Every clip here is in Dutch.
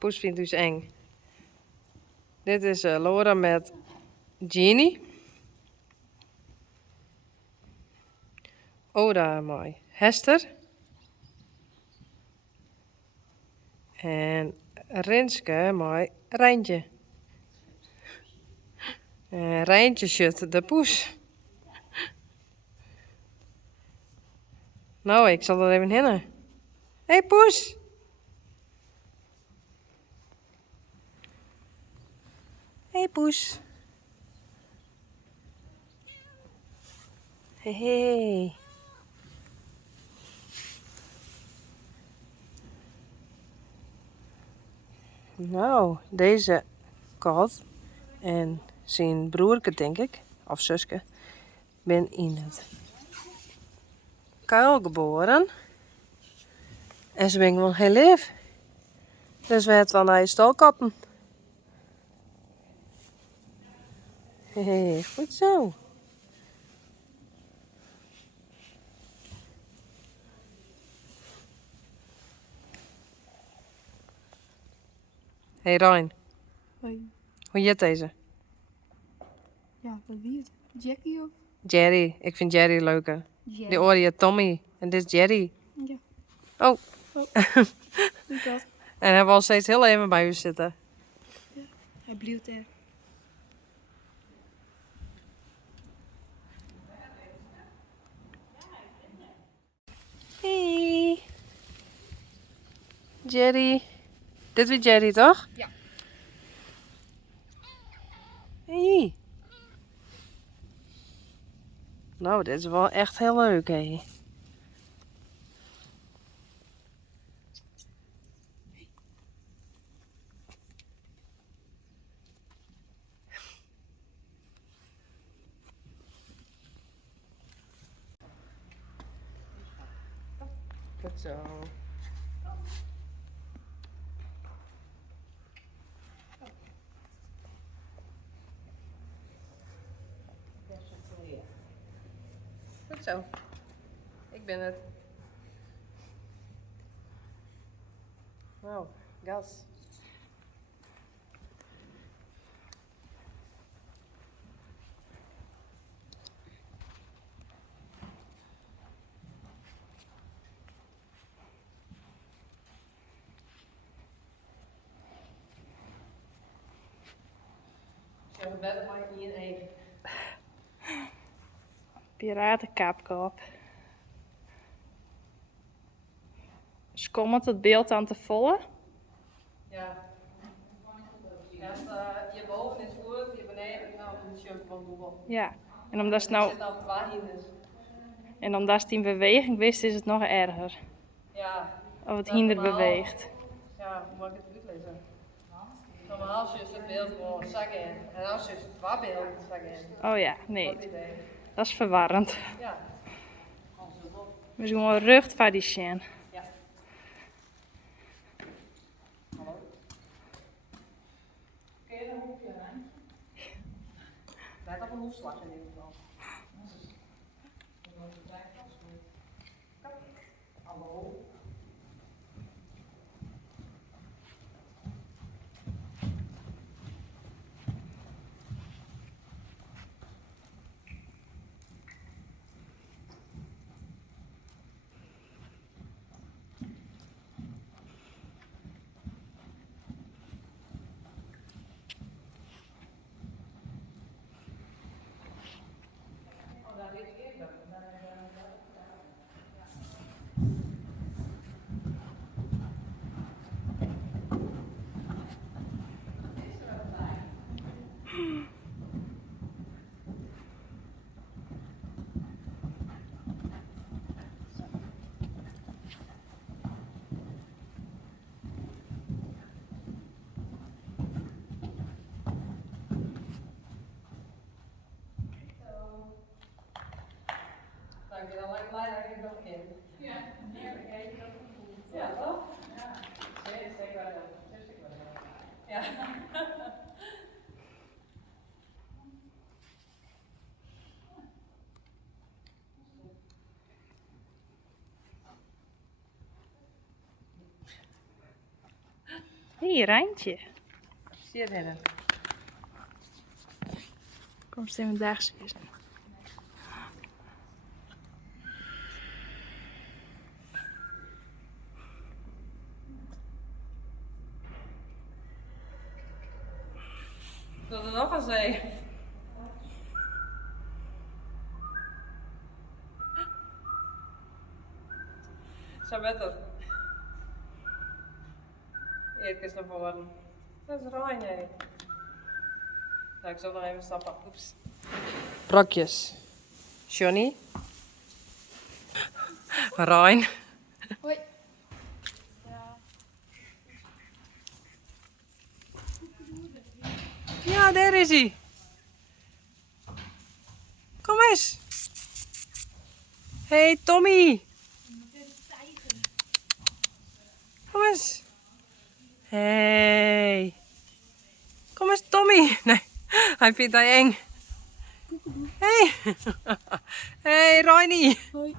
Poes vindt dus eng. Dit is Laura met Jeannie. Oda mooi. Hester. En Rinske mooi. Rijntje. En Rijntje shut de poes. Nou, ik zal er even heen. Hé, hey, poes! Hé, hey, poes! Hey, hey. Nou, deze kat en zijn broerke, denk ik, of zuske, ben in het kuil geboren. En ze ben gewoon heel lief. Dus we hebben wel naar je stalkatten. Hey, goed zo. Hey Ryan, Hoi. hoe heet deze? Ja, wat wie het? Jackie of? Jerry. Ik vind Jerry leuker. Jerry. Die oor je Tommy en dit is Jerry. Ja. Oh. Doe dat. En hij wil al steeds heel even bij u zitten. Ja. Hij blijft er. Hey. Jerry. Dit is Jerry, toch? Ja. Hey. Nou, dit is wel echt heel leuk, hé. Goed zo. Goed zo. Ik ben het. Nou, gas. Ik heb het maar in één. Piratenkapkop. Skommelt het beeld aan te volgen? Ja. Eerst hierboven is goed, hier beneden nou een shirt van Google. Ja. En omdat het nou, Zit al twee dus. en omdat het in beweging wist, is het nog erger. Ja. Of het Dat hinder normaal- beweegt. Ja, hoe mag ik het uitlezen? Normaal is het beeld gewoon zakken in. En als je het twee beelden zakken in. Oh ja, nee. Dat idee. Dat is verwarrend. Ja. We zijn gewoon rucht van die sjen. Ja. Hallo. Kun je een hoekje aan? Wij hebben een hoefslag in ieder geval. Hallo. Nou, ik ben al lang blij dat ik het nog ken. Ja, heerlijk. Ja, toch? Ja. Zeker wel. Zeker wel. Ja. Hier, Rijntje. Zie je het heen? Kom eens even daags eens. Dat er nog een zee. Zo met het. Eerst naar voren. Dat is Rijn, hé. Nou, ik zal nog even stappen. Oeps. Brokjes. Johnny. Rijn. Hoi. Ja, daar is hij. Kom eens. Hey Tommy. Kom eens. Hey. Kom eens Tommy. Nee, hij vindt hij eng. Hey. Hey Ronnie. Hoi.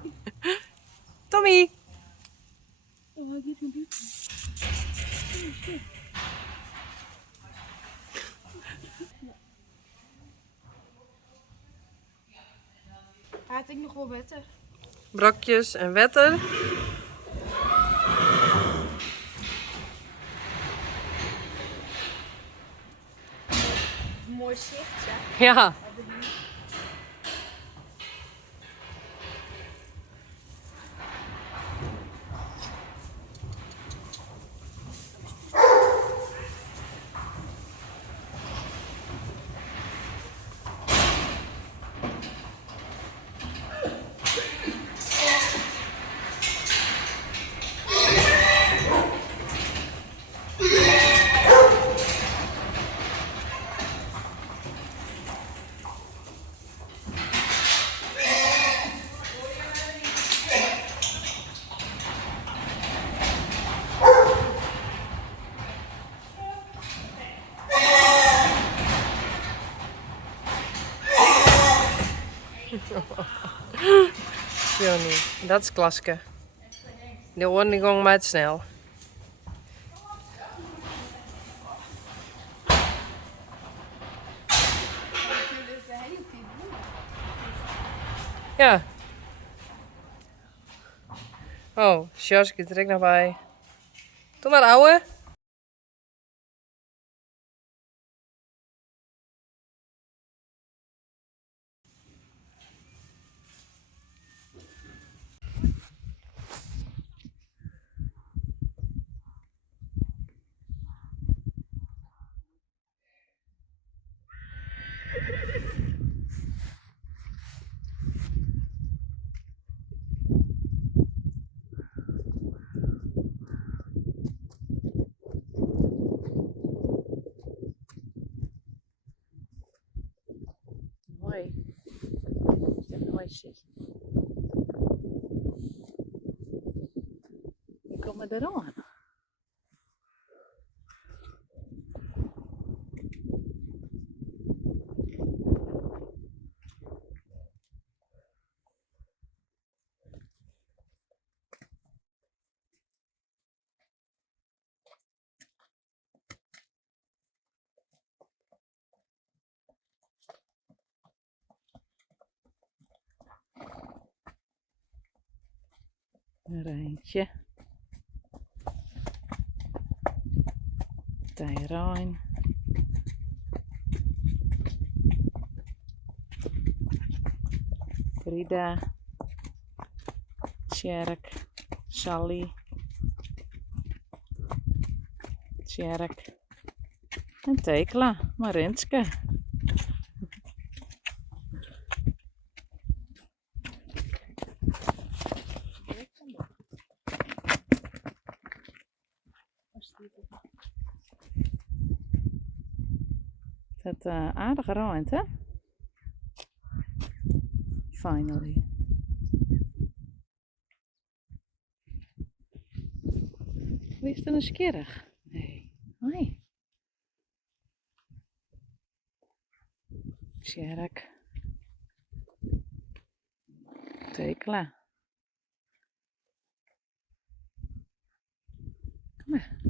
Tommy. Oh, hij gaat naar buiten. Had ik nog wel beter. Brokjes en wetter. Mooi zicht, hè? Ja. Johnny, dat is klaske. De oren die gaan maar snel. Ja. Oh, Sjoske trek nog bij. Doe maar ouwe. Mooi. Mooi zicht. Die komen er aan. Een Rijntje. Tijrijn. Frida. Tjerk. Sally. Tjerk. En Tekla. Marinske. Het aardige ruimte, hè? Finally. Wie is er een skierig? Nee. Hoi. Tjerk. Tekla. Kom maar.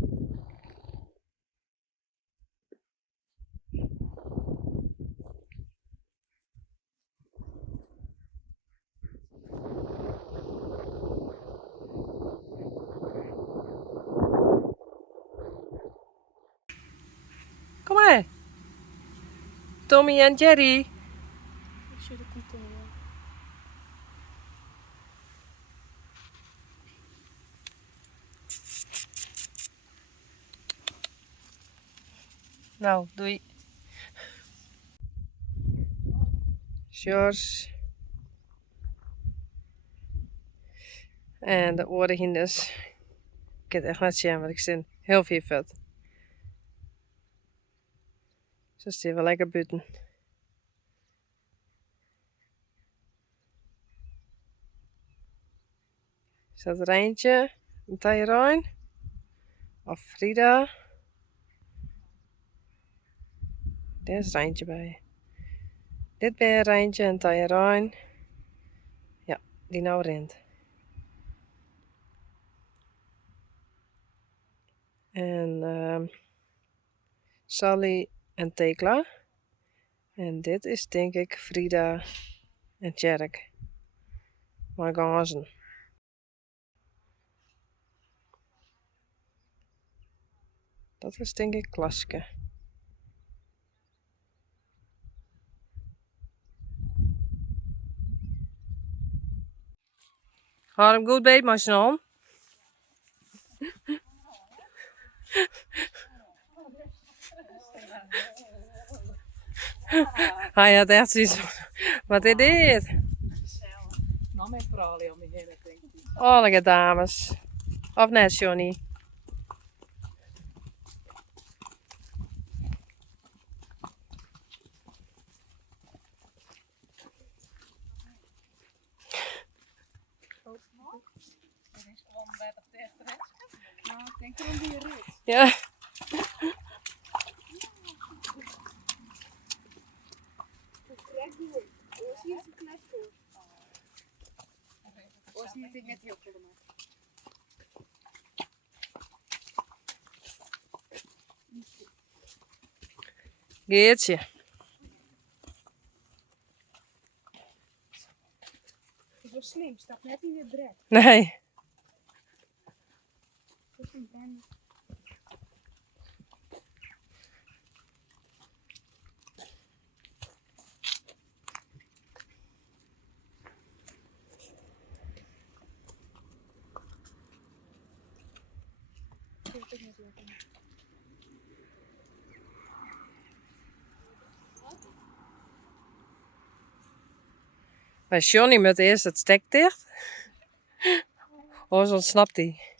Tommy en Jerry. Nou, doei. George. En de oorhinders. Ik kan het echt niet zien, want ik zit heel veel vet. Ze staan wel lekker buiten. Is dat Rijntje? Een Tyrone? Of Frida? Daar is Rijntje bij. Dit ben je Rijntje en Tyrone. Ja, die nou rent. En Sally en Tekla. En dit is denk ik Frida en Tjerk. Maar ganzen. Dat is denk ik Klaske. Hou hem goed beet, Marcian. Hij had echt zoiets van, wat is dit? Nog meer verhalen om je heen, denk ik. Alle dames. Of net, Johnny? Dat is gewoon bij de tegen. Nou, ik denk dat die rit. Ja. Geertje. Dat was slim, staat net in het bret. Nee. Dat is een ben. Maar Johnny moet eerst het stek dicht. Anders ontsnapt hij.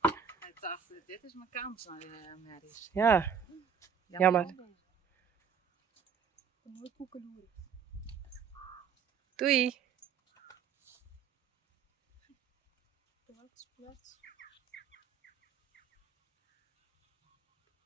Hij dacht, dit is mijn kans, Maris. Ja. Jammer. Een mooie koekeloer. Doei. Plaats.